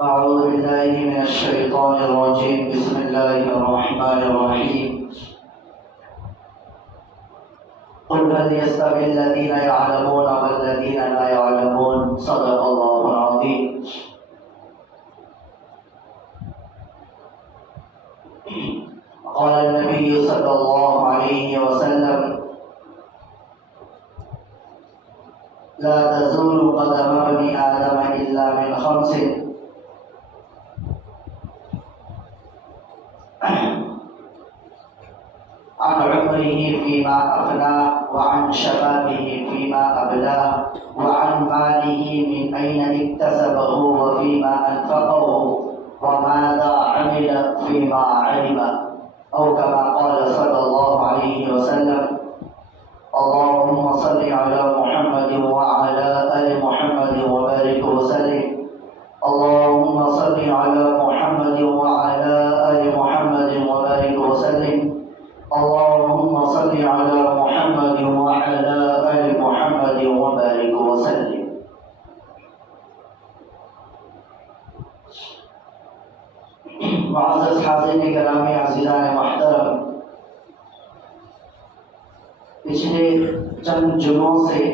أعوذ بالله من الشيطان الرجيم. بسم الله الرحمن الرحيم. قل هل يستوي الذين يعلمون والذين لا يعلمون. صدق الله العظيم. قال النبي صلى الله عليه وسلم: لا تزول قدم ابن آدم إلا من خمس: عن عمره فيما أفنى، وعن شبابه فيما أبلاه، وعن ماله من أين اكتسبه وفيما أنفقه، وماذا عمل فيما علم، أو كما قال صلى الله عليه وسلم. اللهم صل على محمد وعلى آل محمد وبارك وسلم. اللهم صل على محمد وعلى آل محمد وبارك وسلم. اللهم صل على محمد وعلى آل محمد وبارك وسلم. معزز حاضرین گرامی عزیزان محترم، پچھلے چند جمعوں سے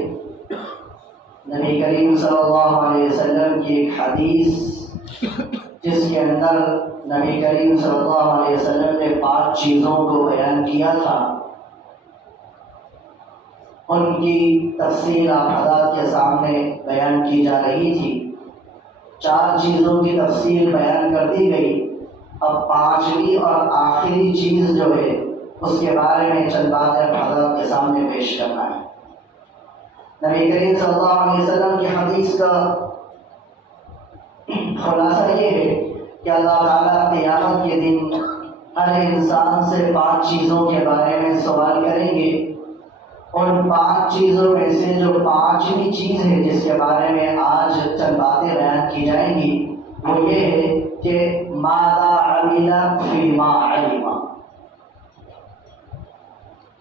نبی کریم صلی اللہ علیہ وسلم کی ایک حدیث، جس کے اندر نبی کریم صلی اللہ علیہ وسلم نے 5 چیزوں کو بیان کیا تھا، ان کی تفصیل آپ حضرات کے سامنے بیان کی جا رہی تھی۔ 4 چیزوں کی تفصیل بیان کر دی گئی، اب 5ویں اور آخری چیز جو ہے اس کے بارے میں چند باتیں حضرات کے سامنے پیش کرنا ہے۔ نبی کریم صلی اللہ علیہ وسلم کی حدیث کا خلاصہ یہ ہے کہ اللہ تعالیٰ قیامت کے دن ہر انسان سے 5 چیزوں کے بارے میں سوال کریں گے۔ ان 5 چیزوں میں سے جو 5ویں چیز ہے جس کے بارے میں آج چند باتیں بیان کی جائیں گی، وہ یہ ہے کہ ماذا عمل فیما علم۔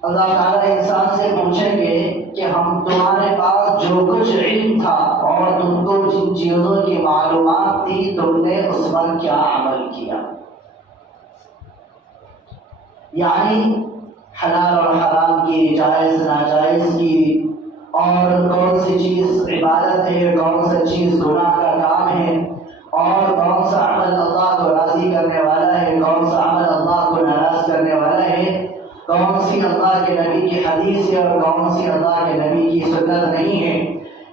اللہ تعالیٰ انسان سے پوچھیں گے کہ ہم تمہارے پاس جو کچھ علم تھا اور تم کو جن چیزوں کی معلومات تھی، تم نے اس پر کیا عمل کیا؟ یعنی حلال اور حرام کی، جائز ناجائز کی، اور کون سی چیز عبادت ہے، کون سی چیز گناہ کا کام ہے، اور کون سا عمل اللہ کو راضی کرنے والا ہے، کون سا عمل اللہ کو ناراض کرنے والا ہے، کون سی اللہ کے نبی کی حدیث ہے اور کون سی اللہ کے نبی کی سنت نہیں ہے۔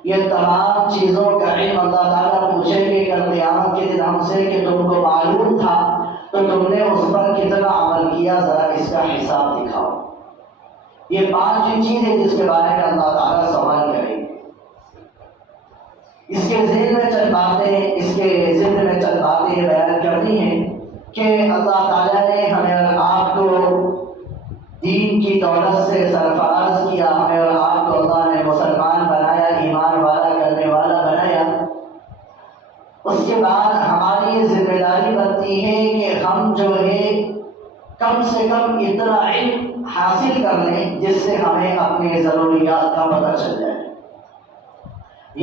یہ تمام چیزوں کا علم اللہ تعالیٰ پوچھیں گے کل قیامت کے دن ہم سے کہ تم کو معلوم تھا تو تم نے اس پر کتنا عمل کیا، ذرا اس کا حساب دکھاؤ۔ یہ 5ویں چیز ہے جس کے بارے میں اللہ تعالیٰ سوال کریں گے۔ اس کے ذہن میں چند باتیں بیان کرنی ہیں کہ اللہ تعالیٰ نے ہمیں اور آپ کو دین کی دولت سے سرفراز کیا، ہمیں اور آپ کو اللہ نے مسلمان بنایا، ایمان والا کرنے والا بنایا۔ اس کے بعد ہماری یہ ذمہ داری بنتی ہے کہ ہم جو ہے کم سے کم اتنا علم حاصل کر لیں جس سے ہمیں اپنے ضروریات کا پتہ چل جائے،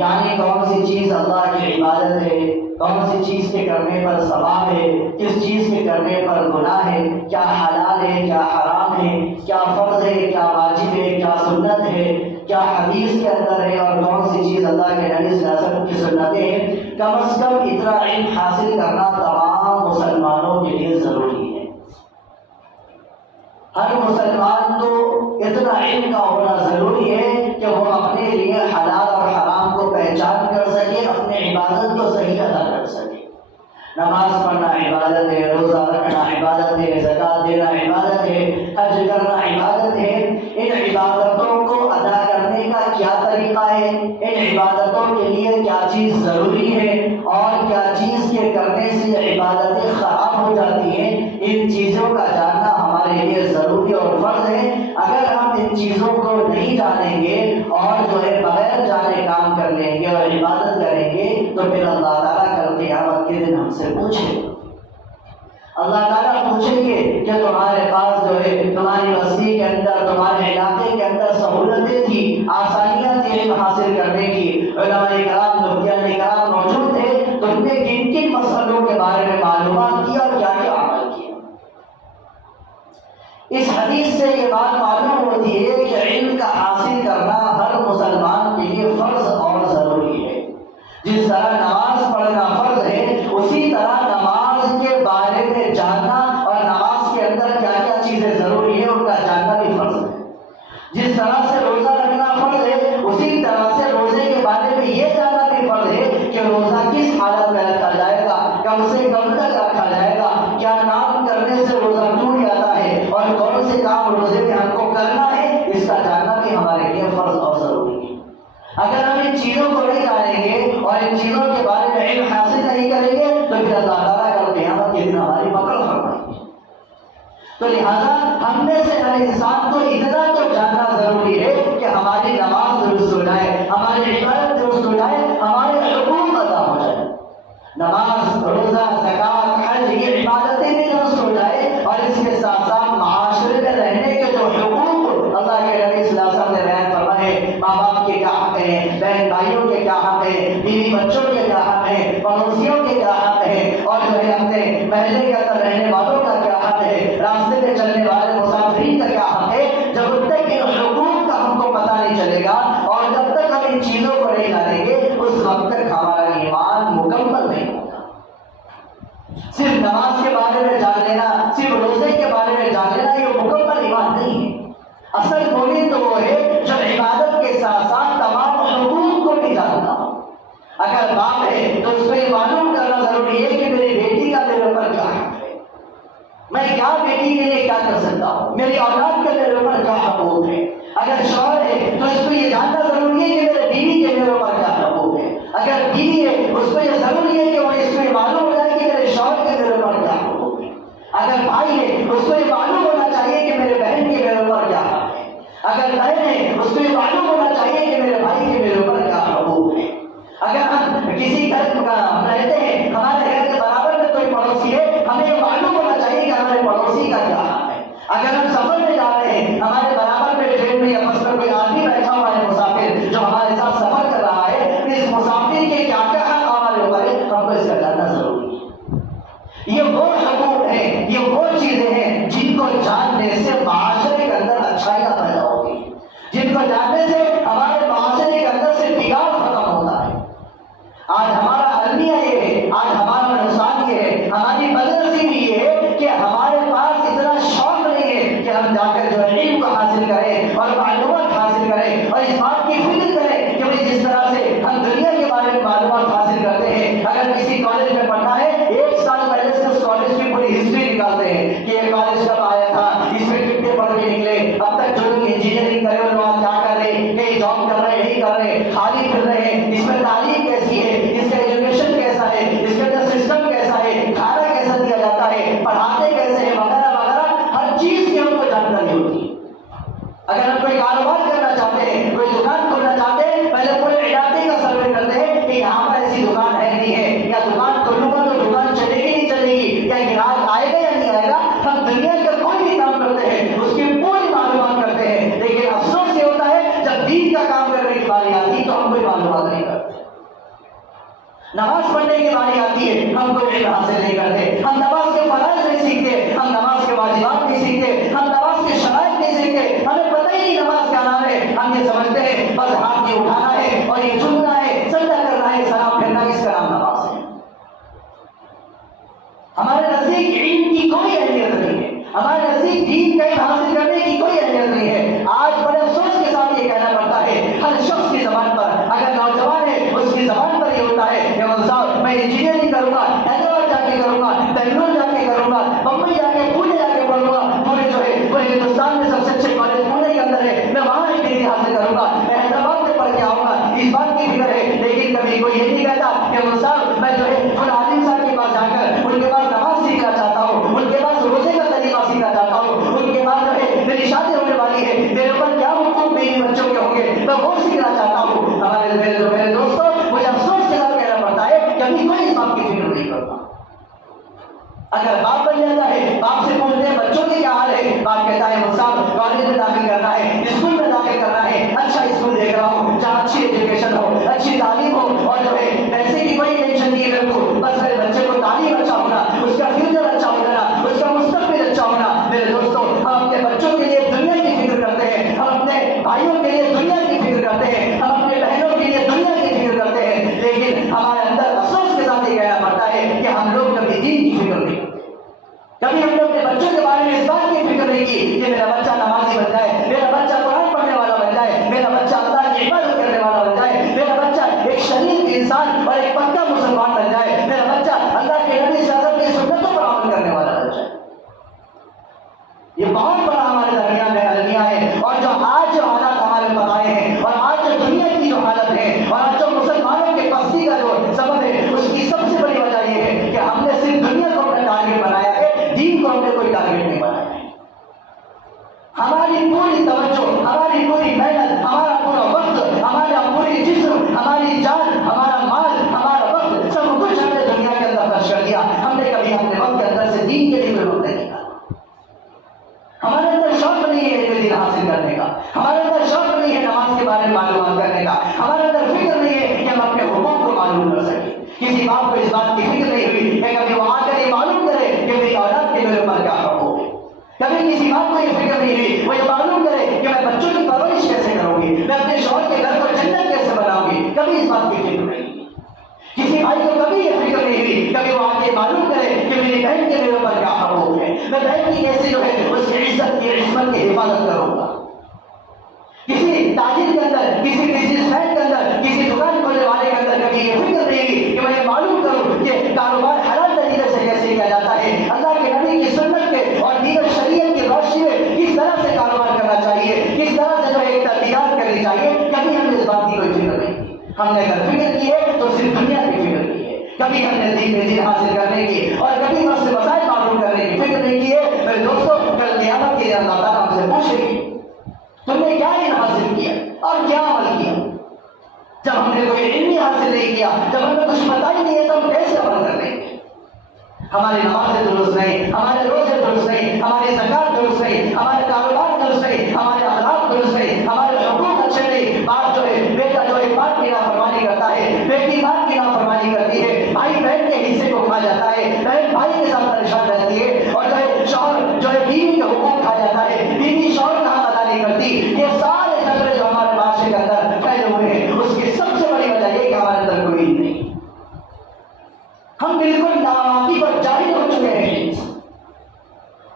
یعنی کون سی چیز اللہ کی عبادت ہے، کون سی چیز کے کرنے پر ثواب ہے، کس چیز کے کرنے پر گناہ ہے، کیا حلال ہے، کیا حرام ہے، کیا فرض ہے، کیا واجب ہے، کیا سنت ہے، کیا حدیث کے اندر ہے، اور کون سی چیز اللہ کے نبی صلی اللہ علیہ وسلم کی سنتیں ہیں۔ کم از کم اتنا علم حاصل کرنا تمام مسلمانوں کے لیے ضروری ہے۔ ہر مسلمان کو اتنا علم کا ہونا ضروری ہے کہ وہ اپنے لیے حلال اور حرام کو پہچان کر سکے، اپنے عبادت کو صحیح ادا کر سکے۔ نماز پڑھنا عبادت ہے، روزہ رکھنا عبادت ہے، زکوٰۃ دینا عبادت ہے، حج کرنا عبادت ہے۔ ان عبادتوں کو ادا کرنے کا کیا طریقہ ہے، ان عبادتوں کے لیے کیا چیز ضروری ہے اور کیا چیز کے کرنے سے عبادتیں خراب ہو جاتی ہیں، ان چیزوں کا جاننا ہمارے لیے ضروری اور فرض ہے۔ اگر ہم ان چیزوں کو نہیں جانیں گے اور جو ہے بغیر جانے کام کر لیں گے اور عبادت کریں گے تو پھر اللہ تعالیٰ کل قیامت کے دن ہم سے پوچھے، اللہ تعالیٰ پوچھیں گے کہ تمہارے پاس جو ہے تمہاری بستی کے اندر، تمہارے علاقے کے اندر سہولتیں تھی، آسانیاں تھی علم حاصل کرنے کی، علماء کرام، مفتیان کرام موجود تھے، تم نے کن کن کن مسئلوں کے بارے میں معلومات کی اور کیا کیا عمل کیا۔ اس حدیث سے یہ بات معلوم ہوتی ہے کہ علم کا حاصل کرنا ہر مسلمان کے لیے فرض اور ضروری ہے۔ جس طرح نماز پڑھنا فرض ہے، اسی طرح نماز کے بارے میں جاننا اور نماز کے اندر کیا کیا چیزیں ضروری ہے ان کا جاننا بھی فرض ہے۔ جس طرح سے روزہ رکھنا فرض ہے، اسی طرح سے روزے کے بارے میں یہ جاننا بھی فرض ہے کہ روزہ کس حالت میں رکھا جائے گا، کم سے کم تک رکھا جائے گا، کیا کام کرنے سے روزہ ٹوٹ جاتا ہے اور کون سے کام روزے میں ہم کو کرنا ہے، اس کا جاننا بھی ہمارے لیے فرض اور ضروری ہے۔ اگر ہم ان چیزوں کو نہیں جانیں گے اور ان چیزوں کے بارے میں علم حاصل نہیں کریں گے تو پھر اللہ تعالیٰ کل قیامت کے دن ہماری پکڑ فرمائیں گے۔ تو لہذا ہم میں سے ہر انسان کو اتنا تو جاننا ضروری ہے کہ ہماری نماز درست ہو جائے، ہماری عبادت درست ہو جائے، ہمارے حقوق ادا ہو جائے۔ نماز، روزہ، زکوٰۃ، حج، یہ عبادتیں بھی درست ہو جائے اور اس کے ساتھ ساتھ معاشرے میں رہنے کے جو حقوق اللہ کے نبی صلی اللہ علیہ وسلم نے بیان فرمائے، ماں باپ کے کیا حق ہیں، بہن بھائیوں کے کیا حق ہیں، بیوی بچوں کے کیا حق ہیں، پڑوسیوں کے کیا حق ہیں، اور جو ہے اپنے محلے کے اندر رہنے والوں کا کیا حق ہے، راستے میں چلنے والے مسافرین کا کیا حق ہے۔ جب تک ان حقوق کا ہم کو پتہ نہیں چلے گا اور جب تک ہم ان چیزوں کو نہیں جانیں گے، اس وقت تک ہمارا ایمان مکمل نہیں ہوگا۔ صرف نماز کے بارے میں جان لینا، صرف روزے کے بارے میں جان لینا یہ مکمل ایمان نہیں ہے۔ اصل مومن تو وہ ہے جو عبادت کے ساتھ ساتھ تمام حقوق کو بھی جانتا ہو۔ اگر باپ ہے تو اس کو یہ معلوم کرنا ضروری ہے کہ میری بیٹی کا میرے اوپر کیا حق ہے، میں کیا بیٹی کے لیے کیا کر سکتا ہوں، میری اولاد کا میرے اوپر کیا حقوق ہے۔ اگر شوہر ہے تو اس کو یہ جاننا ضروری ہے کہ میرے بیوی کے میرے اوپر کیا حقوق ہے۔ اگر بیوی ہے اس کو یہ ضروری ہے کہ وہ اس کو یہ معلوم ہو جائے کہ میرے شوہر کے میرے اوپر کیا حقوق ہے۔ اگر بھائی ہے اس کو یہ معلوم ہونا چاہیے کہ میرے بہن کے میرے اوپر کیا حق ہے۔ اگر بہن ہے اس کو یہ معلوم ہونا چاہیے کہ میرے بھائی کے میرے اوپر کیا حقوق ہے۔ اگر ہم کسی گھر کا رہتے ہیں، ہمارے گھر کے برابر میں کوئی پڑوسی ہے، ہمیں یہ معلوم ہونا چاہیے کہ ہمارے پڑوسی کا کیا حق ہے۔ اگر ہم سفر میں جا رہے ہیں، ہمارے برابر میں ٹرین میں یا بس میں کوئی آدمی بیٹھا ہوا ہے مسافر جو ہمارے ساتھ سفر کر رہا ہے، اس مسافر کے کیا کیا حق ہمارے اوپر ہے، ہم کو اس کا جاننا ضروری ہے۔ یہ وہ حقوق ہیں، یہ وہ چیزیں ہیں جن کو جاننے سے معاشرے کے اندر اچھائیاں پیدا ہوتی ہیں، جن کو جاننے سے ہمارے معاشرے کے اندر سے بگاڑ ختم ہوتا ہے۔ آج ہمارا المیہ یہ ہے، آج ہمارا نقصان یہ ہے، ہماری بدنصیبی یہ ہے کہ ہمارے پاس اتنا شوق نہیں ہے کہ ہم جا کر جو علم کو حاصل کریں اور معلومات حاصل کریں اور اس بات کی فکر کریں کہ بھائی جس طرح سے ہم دنیا کے بارے میں معلومات حاصل کرتے ہیں، اگر کسی کالج میں پڑھنا ہے ایک سال پہلے سے اس کالج کی پوری ہسٹری نکالتے ہیں کہ یہ کالج کب آیا تھا، اس میں کتنے پڑھ کے نکلے، اب تک جو لوگ انجینئرنگ کرے وہ لوگ کیا کر رہے ہیں، کہیں جاب کر رہے ہیں نہیں کر رہے، خالی پھر رہے ہیں، اس میں تعلیم کیسی ہے، اس کا ایجوکیشن کیسا ہے، اس کے اندر سسٹم کیسا ہے، کھانا کیسا دیا جاتا ہے، پڑھاتے کیسے ہیں، وغیرہ وغیرہ ہر چیز کی ہم کو جانکاری ہوتی ہے۔ اگر ہم کوئی کاروبار کرنا چاہتے ہیں، کوئی دکان کھولنا چاہتے ہیں، پہلے پورے علاقے کا سروے کرتے ہیں کہ یہاں پر ایسی دکان ہے نہیں ہے، یا دکان کھولوں گا تو دکان چلے گی نہیں چلے گی، یا گراہک آئے گا یا نہیں آئے گا۔ ہم دنیا کا کوئی بھی کام کرتے ہیں اس کی پوری معلومات کرتے ہیں، لیکن افسوس یہ ہوتا ہے جب دین کا کام کرنے کی باری آتی تو ہم کوئی معلومات نہیں کرتے۔ نماز پڑھنے کی باری آتی ہے ہم کوئی علم حاصل نہیں کرتے، ہم نماز کے فرائض نہیں سیکھتے، ہم نماز کے واجبات نہیں سیکھتے، ہم نماز کے شرائط نہیں سیکھتے، ہمیں پتہ ہی نہیں نماز کیا نام ہے۔ ہم یہ سمجھتے ہیں بس ہاتھ یہ اٹھانا ہے اور یہ جھکنا ہے، سجدہ کرنا ہے، سلام پھیرنا، اس کا نام نماز ہے۔ ہمارے نزدیک علم کی کوئی اہمیت نہیں ہے، ہمارے نزدیک دین کا علم حاصل کرنے کی کوئی اہمیت نہیں ہے۔ آج بڑے افسوس کے ساتھ یہ کہنا پڑتا ہے ہر شخص کی زبان پر، اگر نوجوان ہے اس کی زبان پر یہ ہوتا ہے کہ صاحب میں انجینئرنگ کروں گا، حیدرآباد جا کے کروں گا، بنگلور جا کے کروں گا، بمبئی جا کے، پونے جا کے پڑھوں گا، پورے جو ہے پورے ہندوستان میں سب سے اچھے کالج پونے کے اندر ہے، میں وہاں ایک ڈگری حاصل کروں گا، میں حیدرآباد میں پڑھ کے آؤں گا، اس بات کی فکر ہے۔ لیکن کبھی کوئی یہ نہیں کہتا کہ صاحب میں جو ہے فلاں عالم صاحب کے پاس جا کر ان کے پاس نماز سیکھنا چاہتا ہوں، ان کے پاس روزے کا طریقہ سیکھنا چاہتا ہوں، ان کے پاس جو ہے میری شادی ہونے والی ہے، میرے اوپر کیا حقوق میری بچوں کے ہوں گے، میں وہ سیکھنا چاہتا ہوں۔ میرے دوستوں مجھے افسوس کے ساتھ کہنا پڑتا ہے کہ ابھی کوئی اس بات کی فکر نہیں کرتا۔ اگر باپ بن جاتا ہے، باپ سے پوچھتے ہیں بچوں کے کیا حال ہے، باپ کہتا ہے صاحب کالج میں داخل کرنا ہے، اسکول میں داخل کرنا ہے، اچھا اسکول دیکھ رہا ہوں جہاں اچھی ایجوکیشن ہو، اچھی تعلیم ہو، اور جو ہے پیسے کی کوئی ٹینشن نہیں ہے، بس میرے ہوتا ہے کہ ہم لوگ کبھی دین کی فکر نہیں کرتے. کبھی ہم نے اپنے بچوں کے بارے میں اس بات کی فکر نہیں کی کہ میرا بچہ نمازی بن جائے, میرا بچہ قرآن پڑھنے والا بن جائے, میرا بچہ اللہ کی عبادت کرنے والا بن جائے, میرا بچہ ایک شریف انسان اور ایک پکا مسلمان بن جائے, میرا بچہ اللہ کے نبی صلی اللہ علیہ وسلم کی سنتوں پر عمل کرنے والا بن جائے. یہ بہت بڑا ہمارے درمیان میں المیہ ہے. اور جو آج جو حالات ہمارے بتائے ہیں, اور آج جو دنیا کی جو حالت ہے, اور آج جو مسلمانوں کے پستی کا جو سبب ہے, اس کی سب سے بڑی وجہ یہ ہے کہ ہم نے صرف دنیا کو اپنا ٹارگیٹ بنایا ہے, دین کو ہم نے کوئی ٹارگیٹ نہیں بنایا ہے. ہماری پوری توجہ, ہماری پوری محنت, ہمارا پورا وقت, ہمارا پوری جسم, ہماری جان, ہمارا مال, ہمارا وقت, سب کچھ ہم نے دنیا کے اندر خرچ کر دیا. ہم نے کبھی اپنے وقت کے اندر سے دین کے لیے کوئی وقت نہیں نکالا. ہمارے اندر شوق نہیں ہے علم دین حاصل کرنے کا, ہمارے اندر شوق نہیں ہے نماز کے بارے میں معلومات کرنے کا, ہمارے اندر فکر نہیں ہے کہ ہم اپنے حقوق کو معلوم کر سکیں. کسی باپ کو اس بات کی فکر نہیں ہوئی کہ کبھی وہ آ کر یہ معلوم کرے کہ میری اولاد کے میرے اوپر کیا حقوق ہے. کبھی کسی باپ کو یہ فکر نہیں ہوئی وہ یہ معلوم کرے کہ میں بچوں کی پرورش کیسے کروں گی, میں اپنے شوہر کے گھر کو جنت کیسے بناؤں گی. کبھی اس بات کی فکر نہیں. کسی بھائی کو کبھی یہ فکر نہیں ہوئی کبھی وہ آ کے معلوم کرے کہ میری بہن کے میرے اوپر کیا حقوق ہے, میں بہن کی کیسے جو ہے اس کی عزت کی عصمت کی حفاظت کروں گا. کسی تاجر کے اندر, کسی بزنس مین کے اندر, کسی دکان کھولنے والے کے اندر کبھی یہ فکر نہیں ہوئی کہ میں یہ معلوم کروں کہ کاروبار حلال طریقے سے کیسے کیا جاتا ہے, اللہ کے نبی کی سنت کے اور دین شریعت کی روشنی میں کس طرح سے کاروبار کرنا چاہیے, کس طرح سے جو ایک ترتیبات کرنی چاہیے. کبھی ہم نے اس بات کی کوئی فکر نہیں کی. ہم نے اگر فکر کی ہے تو صرف دنیا کی فکر کی ہے. کبھی ہم نے دین میں دین حاصل کرنے کی اور کبھی مسئلے مسائل معلوم کرنے کی فکر نہیں کی ہے. میرے دوستوں, کل قیامت کے لیے اللہ تعالیٰ ہم سے پوچھے گی تم نے کیا علم حاصل کیا اور کیا عمل کیا. جب ہم نے کوئی علم حاصل نہیں کیا, جب ہمیں کچھ پتہ ہی نہیں ہے تو ہم کیسے عمل کر لیں گے. ہماری نمازیں درست نہیں, ہمارے روزے درست نہیں, ہماری زکات درست نہیں, ہمارے کاروبار درست نہیں, ہمارے اخلاق درست نہیں, ہمارے حقوق اچھے نہیں. باپ جو ہے, بیٹا جو ہے باپ کی نافرمانی کرتا ہے, بیٹی باپ کی نافرمانی کرتی ہے, بھائی بہن کے حصے کو کھا جاتا ہے, بہن بھائی کے ساتھ پریشان رہتی ہے, اور جو ہے شوہر جو ہے بیوی کے حقوق کھا جاتا ہے, بیوی شوہر کا حق ادا نہیں کرتی. یہ سارے جھگڑے جو ہمارے معاشرے کے اندر پھیلے ہوئے ہیں, اس کی سب سے بڑی وجہ یہ کہ ہمارے اندر کوئی نہیں. ہم بالکل ناواقف اور جاہل ہو چکے ہیں.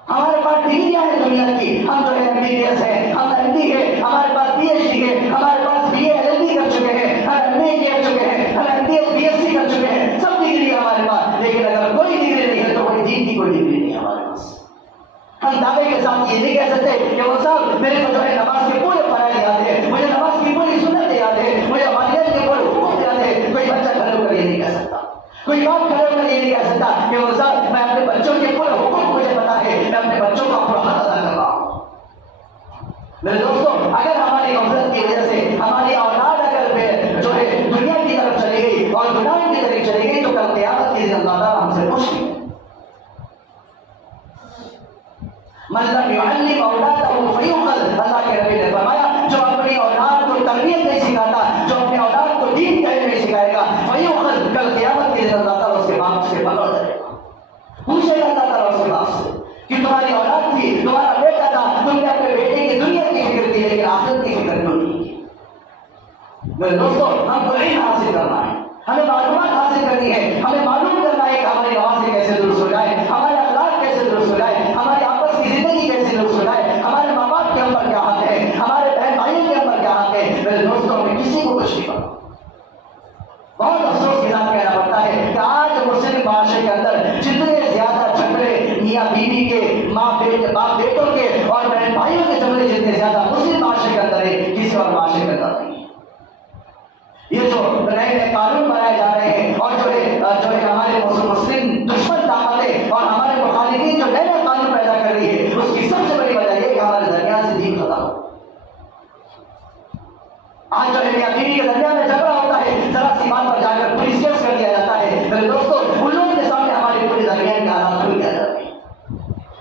ہمارے پاس ڈگریاں ہیں دنیا کی, ہم جو ہے MBBS ہے, ہم MD ہے, ہمارے پاس PhD ہے, ہمارے پاس BA LLB کر چکے ہیں, ہم MA کر چکے ہیں, ہم MBA BSc کر چکے ہیں, سب ڈگری ہمارے پاس. لیکن اگر کوئی ڈگری نہیں ہے تو کوئی دین کی کوئی ڈگری نہیں ہے ہمارے پاس. ہم دعوے کے ساتھ یہ نہیں کہہ سکتے کہ وہ صاحب میرے کو جو ہے نماز کے پورے فرائض یاد ہے, مجھے نماز کی پوری سنت یاد ہے, مجھے والدین کے پورے حقوق یاد ہے. کوئی بچہ کھڑے ہو کر یہ نہیں کہہ سکتا, کوئی باپ کھڑے ہو کر یہ نہیں کہہ سکتا کہ وہ صاحب میں اپنے بچوں کے پورے حقوق مجھے پتا ہے, میں اپنے بچوں کا پورا حق ادا کر رہا ہوں. میرے دوستوں, اگر ہماری غفلت کی وجہ سے ہماری اولاد اگر جو ہے دنیا کی طرف چلی گئی اور گناہ کی طرف چلی گئی تو کل قیامت کے دن اللہ تعالیٰ ہم سے پوچھیں گے. من لم يعلم اولاده فيؤخذ, اللہ کے نبی نے فرمایا جو اپنی اولاد کو تربیت نہیں سکھاتا, جو اپنے اولاد کو دین کا علم نہیں سکھائے گا, فیؤخذ, کل قیامت کے دن اللہ تعالیٰ اس کے باپ سے پکڑ کرے گا. پوچھے گا اللہ تعالیٰ اس کے باپ سے کہ تمہاری اولاد تھی, تمہارا بیٹا تھا, تم نے اپنے بیٹے کی دنیا کی فکر کی لیکن آخرت کی فکر کیوں نہیں کی. میرے دوستوں, ہم کو علم حاصل کرنا ہے, ہمیں معلومات حاصل کرنی ہے, ہمیں معلوم کرنا ہے کہ ہماری نمازیں کیسے درست ہو جائے, ہمارے اخلاق کیسے درست ہو جائے, ہماری آپس کی زندگی کیسے درست ہو جائے, ہمارے ماں باپ کے اوپر کیا حق ہے, ہمارے بہن بھائیوں کے اوپر کیا حق ہے. میرے دوستوں, میں کسی کو کچھ نہیں پتا. بہت افسوس کے ساتھ کہنا پڑتا ہے کہ آج مسلم معاشرے کے اندر جتنے زیادہ جھگڑے میاں بیوی کے, ماں بیٹے, باپ بیٹوں کے اور بہن بھائیوں کے جھگڑے جتنے زیادہ مسلم معاشرے کے اندر ہے, کسی اور معاشرے کے اندر نہیں. یہ جو نئے نئے قانون بنائے جا رہے ہیں اور جو ہے ہمارے مسلم دشمن طاقتیں اور ہمارے مخالفین جو نئے نئے قانون پیدا کر رہی ہے, اس کی سب سے بڑی وجہ یہ کہ ہمارے درمیان سے دین ختم ہو. آج جو ہے میاں بیوی کے درمیان میں جھگڑا ہوتا ہے, ذرا سی بات پر جا کر پولیس کیس کر دیا جاتا ہے. میرے دوستوں, ان لوگوں کے سامنے ہماری پوری درمیان کے حالات کھل کیا جاتے ہیں.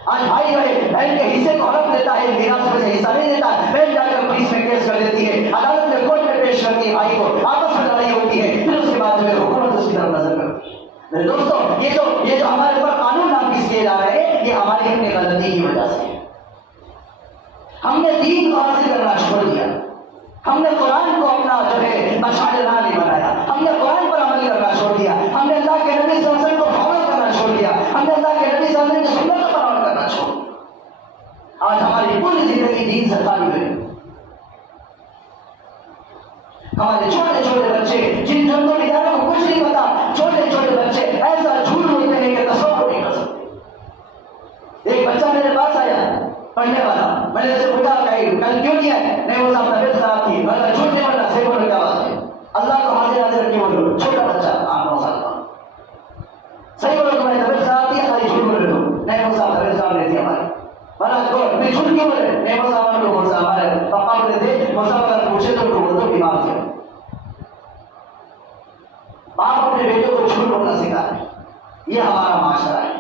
آج بھائی جو ہے بہن کے حصے کو ہڑپ لیتا ہے, میراث میں سے حصہ نہیں دیتا, بہن جا کر پولیس میں کیس کر دیتی ہے, عدالت میں کورٹ میں پیش کرتی ہے, بھائی کو آپس میں لڑائی ہوتی ہے, پھر اس کے بعد جو ہے حکومت اس کی طرف نظر کرتی ہے. میرے دوستوں, یہ جو ہمارے اوپر قانون نافذ کیے جا رہے ہیں, یہ ہماری اپنی غلطی کی وجہ سے ہے. ہم نے دین کو حاصل کرنا چھوڑ دیا, ہم نے قرآن کو اپنا جو ہے مشعل راہ نہیں بنایا, ہم نے قرآن پر عمل کرنا چھوڑ دیا, ہم نے اللہ کے نبی صلی اللہ علیہ وسلم ہم نے اللہ کے نبی صلی اللہ علیہ وسلم کی سنت پر عمل کرنا چھوڑ دیا۔ آج ہماری پوری زندگی دین سے خالی ہوئی۔ ہمارے چھوٹے چھوٹے بچے جن جنگوں بیچاروں کو کچھ نہیں پتا، چھوٹے چھوٹے بچے ایسا جھوٹ بولتے ہیں کہ تصور نہیں کر سکتے۔ ایک بچہ میرے پاس آیا پڑھنے والا، میں نے اسے پوچھا کل کیوں نہیں ہے؟ نہیں وہ صاحب طبیعت خراب تھی۔ میں نے جھوٹ نہیں بولنا، صحیح بولنے کا بات ہے، اللہ کو حاضر حاضر کیوں بولو؟ چھوٹا بچہ 8-9 سال کا، صحیح بولو تمہاری طبیعت خراب تھی، خالی جھوٹ بولے دو۔ نہیں وہ صاحب طبیعت خراب نہیں تھی ہماری۔ میں جھوٹ کیوں بولے؟ نہیں وہ صاحب ہمارے پاپا بولے تھے وہ صاحب اگر پوچھے تو بول دو بیمار تھے۔ باپ اپنے بیٹے کو جھوٹ بولنا سکھاتے ہیں، یہ ہمارا معاشرہ ہے۔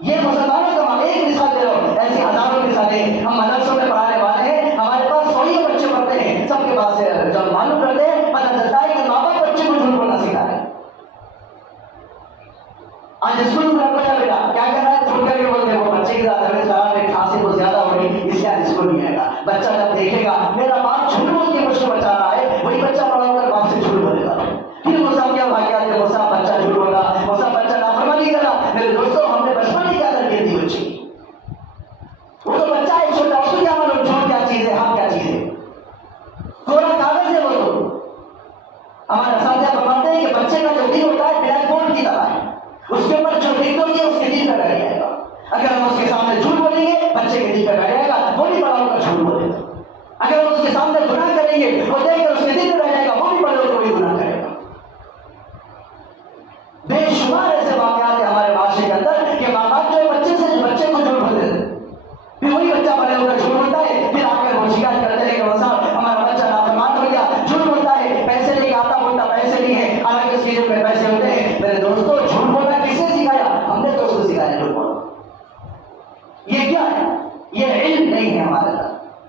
یہ مسلمانوں کا ہم ایک مثال دے رہا ہوں، ایسی ہزاروں مثالیں ہم مدرسوں میں پڑھانے والے ہیں، ہمارے پاس 100 بچے پڑھتے ہیں، سب کے پاس جب معلوم کرتے ہیں پتہ چلتا ہے کہ ماں باپ بچے کو جھوٹ بولنا سکھا رہے ہیں۔ آج اسکول میں بچہ بیٹا کیا کر رہا ہے؟ چھوڑ کر کے بولتے ہیں وہ بچے کی کھانسی بہت زیادہ ہو رہی اس لیے اسکول نہیں آئے گا۔ بچہ جب دیکھے گا میرا باپ جھوٹ بول کے مجھ کو بچا رہا ہے، وہی بچہ بڑا ہو کر باپ سے جھوٹ بولے گا۔ پھر وہ صاحب کیا واقعات ہے، وہ صاحب بچہ جھوٹ بولا، وہ صاحب بچہ نافرمانی کرا۔ میرے دوستوں ہم نے بچپن میں کیا تربیت دی بچے کی؟ وہ تو بچہ ہے چھوٹا، اس کو کیا معلوم جھوٹ کیا چیز ہے، ہم کیا چیز ہے؟ کوڑا کاغذ ہے وہ تو۔ ہمارے اساتذہ فرماتے ہیں کہ بچے کا جو دل ہوتا ہے بلیک بورڈ کی طرح ہے، اس کے اوپر جو لکھ دو گے اس کے دل پہ بیٹھ جائے گا۔ اگر ہم اس کے سامنے جھوٹ بولیں گے بچے کے دل پہ بیٹھ جائے گا، وہ بھی بڑا ہوگا جھوٹ بولے گا۔ اگر ہم اس کے سامنے گناہ کریں گے وہ دیکھ کر اس کے دل پہ بیٹھ جائے گا، وہ بھی بڑے ہوگا وہی گناہ کرے گا۔ بے شمار ایسے واقعات ہیں ہمارے معاشرے کے اندر کہ ماں باپ جو بچے کو جھوٹ بولتے ہیں، پھر وہی بچہ بڑے ہو کر جھوٹ بولتا ہے، پھر آ کر وہ شکایت کرتے ہیں کہ وہ صاحب ہمارا بچہ نافرمان ہو گیا، جھوٹ بولتا ہے، پیسے لے کے آتا بولتا پیسے نہیں ہے، حالانکہ اس چیزوں میں پیسے ہوتے ہیں۔ میرے دوستوں جھوٹ بولنا کس نے سکھایا؟ ہم نے تو اس کو سکھایا جھوٹ بولنا۔ یہ کیا ہے؟ یہ علم نہیں ہے ہمارے اندر،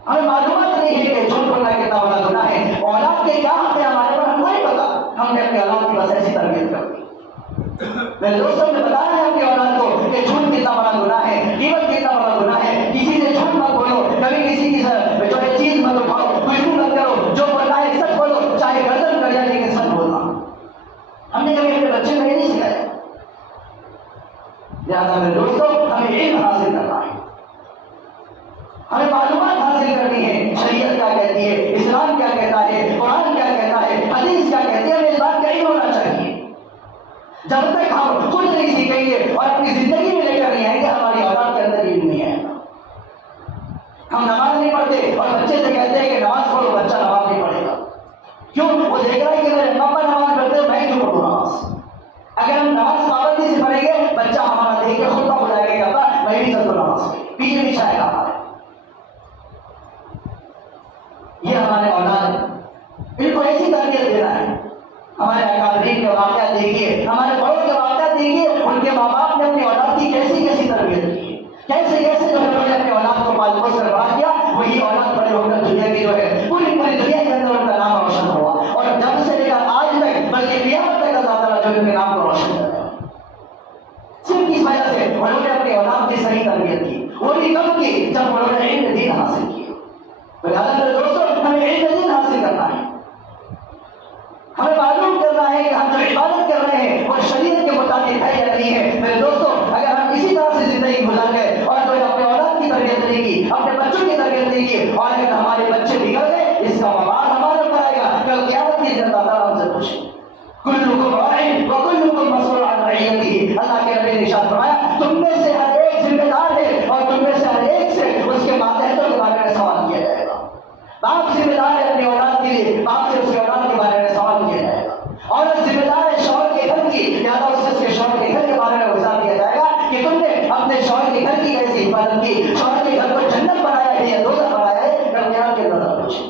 ہمیں معلومات نہیں ہے کہ جھوٹ بولنا کتنا بڑا گناہ ہے، اولاد کے کیا حق ہے ہمارے پر ہم کو نہیں پتا۔ ہم نے اپنے اولاد کی بس ایسی تربیت کر دی۔ میرے دوستوں نے بتایا ہے اپنی اولاد کو کہ جھوٹ کتنا بڑا گناہ ہے، غیبت کتنا بڑا گناہ ہے، کسی سے جھوٹ مت بولو، کبھی کسی کی جو ہے چیز مت اٹھاؤ، خوشبو مت کرو، جو بولنا ہے سچ بولو، چاہے گردن کر جائے لیکن سچ بولنا۔ ہم نے کبھی اپنے بچے کو یہ نہیں سکھایا۔ لہٰذا میرے دوستوں ہمیں علم حاصل کرنا ہے، ہمیں معلومات حاصل کرنی ہے، شریعت کیا کہتی ہے، اسلام کیا کہتا ہے، قرآن کیا کہتا ہے، حدیث کیا کہتی ہے، ہمیں اس بات کا علم ہونا چاہیے۔ جب تک ہم خود نہیں سیکھیں گے اور اپنی زندگی میں لے کر نہیں آئیں گے ہماری اولاد کے اندر علم نہیں آئے گا۔ ہم نماز نہیں پڑھتے اور بچے سے کہتے ہیں کہ نماز پڑھو، بچہ نماز نہیں پڑھے گا، کیوں؟ وہ دیکھ رہا ہے کہ میرے پاپا نماز پڑھتے ہیں، میں کیوں پڑھوں نماز؟ اگر ہم نماز پابندی سے پڑھیں گے بچہ ہمارا دیکھ کے خود ہو جائے گا کہ ابا میں بھی چل دو نماز پیچھے پیچھے آئے گا ہمارے۔ یہ ہمارے اولاد ہے، ان کو ایسی تربیت دینا ہے۔ ہمارے اکابرین کے واقعات دیکھیے، ہمارے بڑوں کے واقعات دیکھیے، ان کے ماں باپ نے اپنی اولاد کی کیسی کیسی تربیت کی، کیسے کیسے جو ہے اپنے اولاد کو پال پوس کر بڑا کیا، وہی اولاد بڑے ہو کر دنیا کی جو ہے پوری دنیا کے اندر ان کا نام روشن ہوا، اور جب سے لے کر آج تک بلکہ قیامت تک اللہ تعالیٰ جو ان کے نام کو روشن کرے گا۔ صرف اس وجہ سے انہوں نے اپنی اولاد کی صحیح تربیت کی، وہ بھی کب کی؟ جب انہوں نے علم دین حاصل کیا۔ لہٰذا میرے دوستوں ہمیں علم دین حاصل کرنا ہے، ہمیں معلوم کرنا ہے کہ ہم جو عبادت کر رہے ہیں وہ شریعت کے مطابق ہے یا نہیں ہے۔ میرے دوستوں اگر ہم اسی طرح سے زندگی گزار گئے اور تو اپنے اولاد کی تربیت نہیں کی، اپنے بچوں کی تربیت نہیں کی، اور اگر ہمارے بچے بگڑ گئے اس کا وبال ہمارے اوپر آئے گا۔ کل قیامت کے دن اللہ تعالیٰ ہم سے پوچھے کلکم راع وکلکم مسئول عن رعیتہ۔ اللہ کے نبی نے ارشاد فرمایا تم میں سے ہر ایک ذمہ دار ہے اور تم میں سے ہر ایک سے اس کے ماتحتوں کے بارے میں سوال کیا جائے گا۔ باپ ذمہ دار ہے اپنی اولاد کے لیے، باپ سے اس کے اولاد کے بارے میں سوال کیا جائے گا۔ عورت ذمہ دار ہے شوہر کے گھر کی، لہٰذا اس سے اس کے شوہر کے گھر کے بارے میں حساب دیا جائے گا کہ تم نے اپنے شوہر کے گھر کی کیسی حفاظت کی، شوہر کے گھر کو جنت بنایا ہے یا دوزخ بنایا ہے، کل قیامت کے دن پوچھیں۔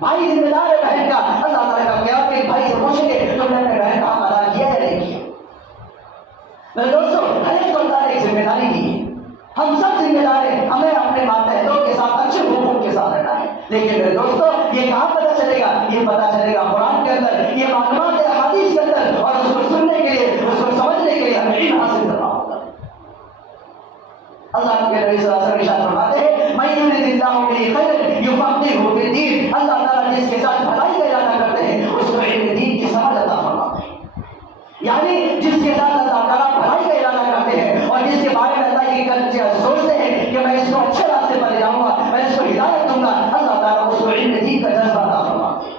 بھائی ذمہ دار ہے بہن کا، اللہ تعالیٰ کا قیامت کے بھائی سے پوچھیں گے تم نے اپنے بہن کا حق ادا کیا یا نہیں کیا۔ میرے دوستوں ہر ایک کو اللہ نے ایک ذمہ داری دی ہے، ہم سب ذمہ دار ہیں، ہمیں اپنے ماتحتوں کے ساتھ اچھے حقوق کے ساتھ رہنا ہے۔ لیکن میرے دوستوں یہ کہاں پتہ چلے گا؟ یہ پتہ چلے گا قرآن کے اندر، یہ معلومات ہے حدیث کے اندر، اور اس کو سننے کے لیے، اس کو سمجھنے کے لیے ہمیں علم حاصل کرنا ہوگا۔ اللہ کے نبی صلی اللہ علیہ وسلم ارشاد فرماتے ہیں من یرد اللہ بہ خیرا یفقہہ فی الدین، اللہ تعالیٰ جس کے ساتھ بھلائی کا ارادہ کرتے ہیں اس کو علم دین کی سمجھ عطا فرماتے ہیں۔ یعنی جس کے ساتھ اللہ تعالیٰ بھلائی کا ارادہ کرتے ہیں جس کے بارے میں اللہ کی سوچتے ہیں کہ میں اس کو اچھے راستے پر لے جاؤں گا، میں اس کو ہدایت دوں گا، اللہ تعالیٰ اس کو علم دین کا جذبہ عطا فرماتے ہیں۔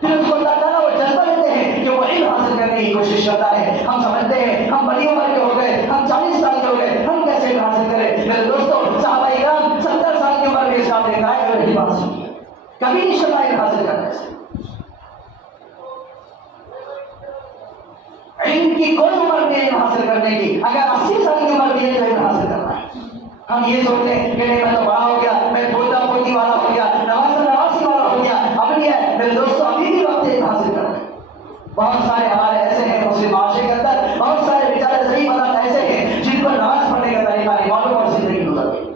پھر اس کو اللہ تعالیٰ وہ جذبہ دیتے ہیں کہ وہ علم حاصل کرنے کی کوشش کرتا ہے۔ ہم سمجھتے ہیں ہم بڑی عمر کے ہو گئے، ہم 40 سال کے ہو گئے، ہم کیسے علم حاصل کریں؟ میرے دوستوں، صحابہ کرام 70 سال کی عمر میں اسلام لے کر آئے اور علم حاصل کیا، کبھی نہیں شرما علم حاصل کرنے سے۔ علم کی کوئی عمر نہیں علم حاصل کرنے کی، اگر 80 سال کی عمر بھی ہے تو علم حاصل کرنا ہے۔ ہم یہ سوچتے ہیں کہ نہیں میں تو بڑا ہو گیا، میں پوتا پوتی والا ہو گیا، نواسی والا ہو گیا، اب نہیں ہے۔ میرے دوستوں، ابھی بھی وقت علم حاصل کرنا ہے۔ بہت سارے ہمارے ایسے ہیں مسلم معاشرے کے اندر، بہت سارے بیچارے صحیح مدد ایسے ہیں جن کو نماز پڑھنے کا طریقہ نہیں معلوم اور زندگی گزر گئی۔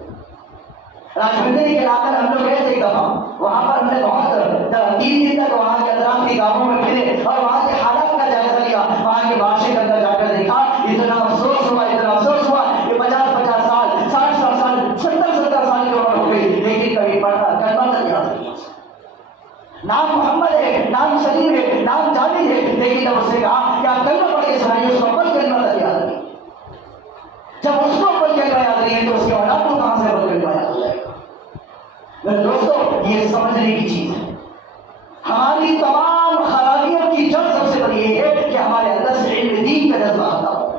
راجمندری کے علاقے میں ہم لوگ گئے تھے ایک دفعہ، وہاں پر ہم نے بہت 3 دن تک وہاں کے اطراف کی گاؤں میں پھرے اور وہاں کے حالات کا جائزہ لیا، وہاں کے معاشرے کے اندر جا کر دیکھا، اتنا افسوس ہوا کہ 50 سال 60 سال 70 سال کی عمر ہو گئی، لیکن کبھی پڑھا کلمہ تک یاد نہیں۔ نام محمد ہے، نام سلیم ہے، نام جاوید ہے، لیکن جب اس نے کہا کہ آپ کلمہ پڑھ کے سنائیے، اس کو پڑھ کلمہ تک یاد نہیں۔ جب اس کو پڑھ کلمہ یاد نہیں ہے تو اس کے اولاد کو کہاں سے پڑھ کلمہ یاد ہو جائے گا؟ میرے دوستوں، یہ سمجھنے کی چیز ہے۔ ہماری تمام خرابیوں کی جڑ سب سے بڑی یہ ہے کہ ہمارے اندر سے علم دین کا جذبہ آتا ہو۔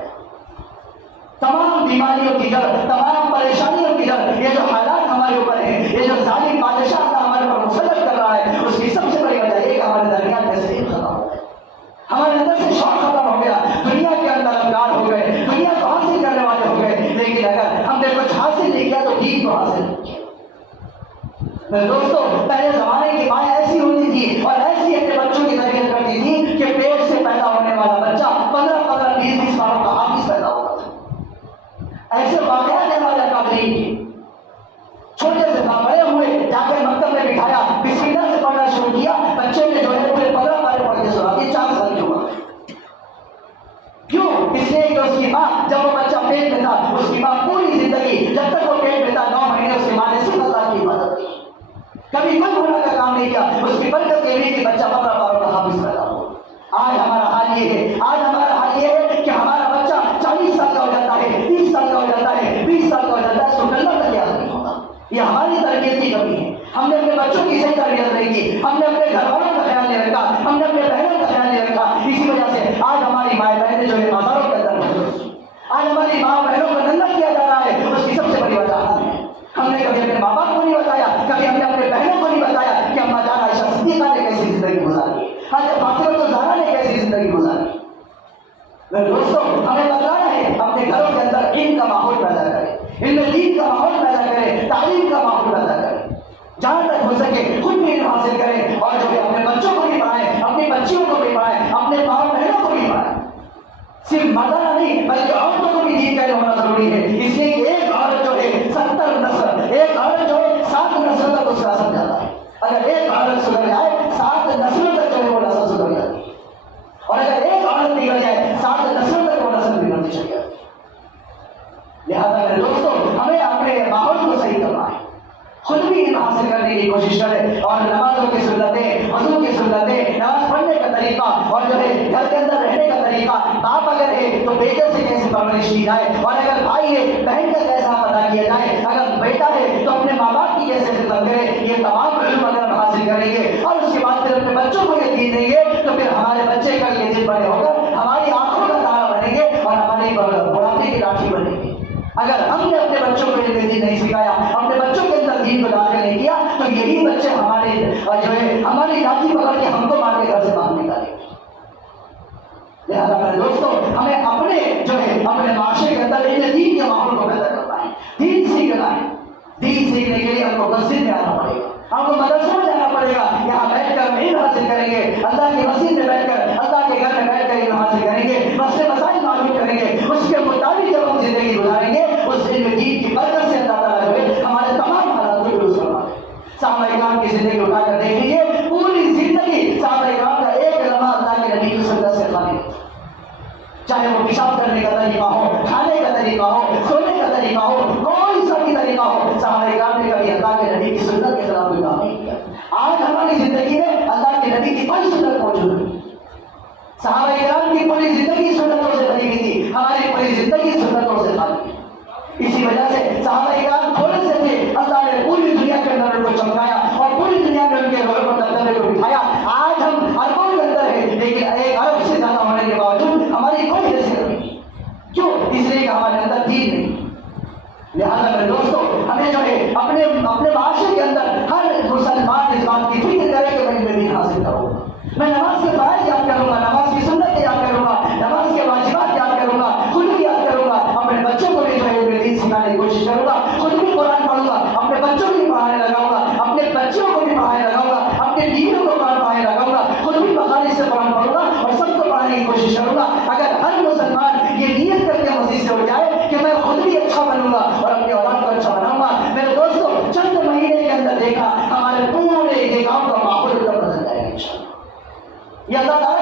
تمام بیماریوں کی جڑ، تمام پریشانیوں کی جڑ، یہ جو حالات ہمارے اوپر ہیں، یہ جو ظالم بادشاہ اللہ ہمارے اوپر مسلط کر رہا ہے، اس کی سب سے بڑی وجہ یہ کہ ہمارے درمیان میں سے علم ختم ہو گیا، ہمارے اندر سے شوق ختم ہو گیا، دنیا کے اندر افکار ہو گئے، دنیا کو حاصل کرنے والے ہو گئے، لیکن اگر ہم نے کچھ حاصل نہیں کیا تو دین کو حاصل نہیں کیا۔ میرے دوستوں، پہلے زمانے کی مائیں ایسی ہوتی تھی اور ایسی اپنے بچوں کی تربیت کرتی تھی کہ پیٹ سے پیدا ہونے والا بچہ 15 20 سالوں کا حافظ پیدا ہوتا تھا۔ ایسے واقعات ہیں ہمارے اکابرین کی، چھوٹے سے بڑے ہوئے، جا کر مکتب میں بٹھایا، بسم اللہ سے پڑھنا شروع کیا، بچے نے جو ہے پورے 15 پارے پڑھ کے سنا دیے، 4 سال کی عمر میں۔ کیوں؟ اس لیے کہ اس کی ماں جب وہ بچہ پیٹ میں تھا، اس کی ماں پوری زندگی جب تک وہ پیٹ میں تھا 9 مہینے اس کی ماں نے صرف اللہ کی عبادت کی، کبھی کوئی گناہ کا کام نہیں کیا، اس کی برکت کے لیے کہ بچہ 15 پاروں کا حافظ پیدا ہو۔ آج ہمارا حال یہ ہے، کہ ہمارا بچہ 40 سال کا ہو جاتا ہے، 30 سال کا ہو جاتا ہے، 20 سال کا ہو جاتا ہے، اس کو کلمہ تک یاد نہیں ہوتا۔ یہ ہماری تربیت کی کمی ہے، ہم نے اپنے بچوں کی صحیح تربیت نہیں کی، ہم نے اپنے گھر والوں کا خیال نہیں رکھا، ہم نے اپنے بہنوں کا خیال نہیں رکھا، اسی وجہ سے آج ہماری ماں بہنیں جو ہے بازاروں کے اندر موجود ہیں، آج ہماری ماں بہنوں کو ننگا کیا جا رہا ہے، اس کی سب سے بڑی وجہ ہم ہے۔ ہم نے کبھی اپنے ماں باپ کو نہیں بتایا، کبھی ہم نے اپنے بہنوں کو نہیں بتایا کہ اما جان عائشہ صدیقہ نے کیسی زندگی گزاری، حضرت فاطمہ زہرا نے کیسی زندگی گزاری۔ میرے دوستوں، ہمیں بتانا ہے اپنے گھروں کے اندر علم کا ماحول پیدا کریں، علم دین کا ماحول پیدا کریں، تعلیم کا ماحول پیدا کریں، جہاں تک ہو سکے خود بھی علم حاصل کریں، اور جو ہے اپنے بچوں کو بھی پڑھائیں، اپنی بچیوں کو بھی پڑھائیں، اپنے ماں بہنوں کو بھی پڑھائیں۔ صرف مردانہ نہیں بلکہ عورتوں کو بھی دین کا علم ہونا ضروری ہے، اس لیے کہ ایک عورت جو ہے 70 نسل، ایک عورت جو ہے 7 نسل تک اس کا اثر جاتا ہے۔ اگر ایک عورت سدھر جائے 7 نسلوں تک جو ہے وہ نسل سدھر جاتی ہے، اور اگر ایک عورت بگڑ جائے 7 نسلوں تک وہ نسل بگڑتی چلی جاتی ہے۔ لہٰذا میرے دوستوں، ہمیں اپنے ماحول کو صحیح کرنا ہے، خود بھی علم حاصل کرنے کی کوشش کریں، اور نمازوں کی سنتیں، وضو کی سنتیں، نماز پڑھنے کا طریقہ، اور جو ہے گھر کے اندر رہنے کا طریقہ، باپ اگر ہے تو بیٹے سے کیسے پرورش کی جائے، اور اگر بھائی ہے بہن کا کیسا ادا کیا جائے، اگر بیٹا ہے تو اپنے ماں باپ کی کیسے خدمت کرے، یہ تمام علم اگر ہم حاصل کریں گے اور اس کے بعد پھر اپنے بچوں کو یہ دین دیں گے تو پھر ہمارے بچے کل یہ دن بڑے ہو کر ہماری آنکھوں کا تارا بنیں گے اور ہماری بڑھاپے کی لاٹھی بنیں گے۔ اگر ہم نے اپنے بچوں کو یہ دین نہیں سکھایا، اپنے بچوں کے اندر دین کو داخل نہیں کیا، تو یہی بچے ہمارے جو ہے ہماری لاٹھی پکڑ کے ہم کو مار کے گھر سے باہر نکالیں گے۔ لہٰذا میرے دوستوں، ہمیں اپنے جو ہے اپنے معاشرے کے اندر علم دین کے ماحول کو پیدا کرنا ہے، دین سیکھنا ہے۔ دین سیکھنے کے لیے ہم کو مسجد میں آنا پڑے گا، ہم کو مدرسوں میں جانا پڑے گا، یہاں بیٹھ کر علم حاصل کریں گے، اللہ کی مسجد میں بیٹھ کر، اللہ کے گھر میں بیٹھ کر علم حاصل کریں گے، مسئلے مسائل معلوم کریں گے، اس کے مطابق جب ہم زندگی گزاریں گے، اس علم دین کی برکت سے اللہ تعالیٰ جو ہے ہمارے تمام حالات کو درست فرما دے۔ صحابہ کرام کی زندگی اٹھا کر دیکھ لیجیے، پوری زندگی صحابہ کرام کا ایک لمحہ اللہ کے نبی کی سنت سے خالی ہوتا، چاہے وہ پیشاب کرنے کا طریقہ ہو، کھانے کا طریقہ ہو، سونے کا طریقہ ہو، کوئی سا بھی طریقہ ہو، صحابہ کرام نے کبھی اللہ کے نبی کی سنت کے خلاف کوئی کام نہیں کیا۔ آج ہماری زندگی میں اللہ کے نبی کی کوئی سنت موجود نہیں، صحابہ کرام کی پوری زندگی سنتوں سے بھری ہوئی تھی، ہماری پوری زندگی سنتوں سے خالی ہے۔ کہ ہمارے اندر دین نہیں. لہٰذا میرے دوستوں ہمیں جو ہے اپنے معاشرے کے اندر ہر مسلمان اس بات کی فکر کرے کہ میں دین حاصل کروں گا. میں نماز کے فائدے یاد کروں گا, نماز کی سنت یاد کروں گا, نماز کے واجبات یاد کروں گا, خود بھی یاد کروں گا, اپنے بچوں کو بھی جو ہے دین سکھانے کی کوشش کروں گا, خود بھی قرآن پڑھوں گا, اپنے بچوں کو بھی پڑھانے لگاؤں گا, اپنے بچوں کو بھی پڑھانے لگاؤں گا, اپنے بیویوں کو پڑھانے لگاؤں گا, خود بھی بخاری سے قرآن پڑھوں گا اور سب کو پڑھانے کی کوشش کروں گا. اگر ہر مسلمان یہ نیت کر کے مسجد سے اٹھ جائے کہ میں خود بھی اچھا بنوں گا اور اپنے اولاد کو اچھا بناؤں گا, میرے دوستوں چند مہینے کے اندر دیکھا ہمارے پورے گاؤں کا ماحول بدل جائے گا انشاءاللہ. یہ اللہ تعالیٰ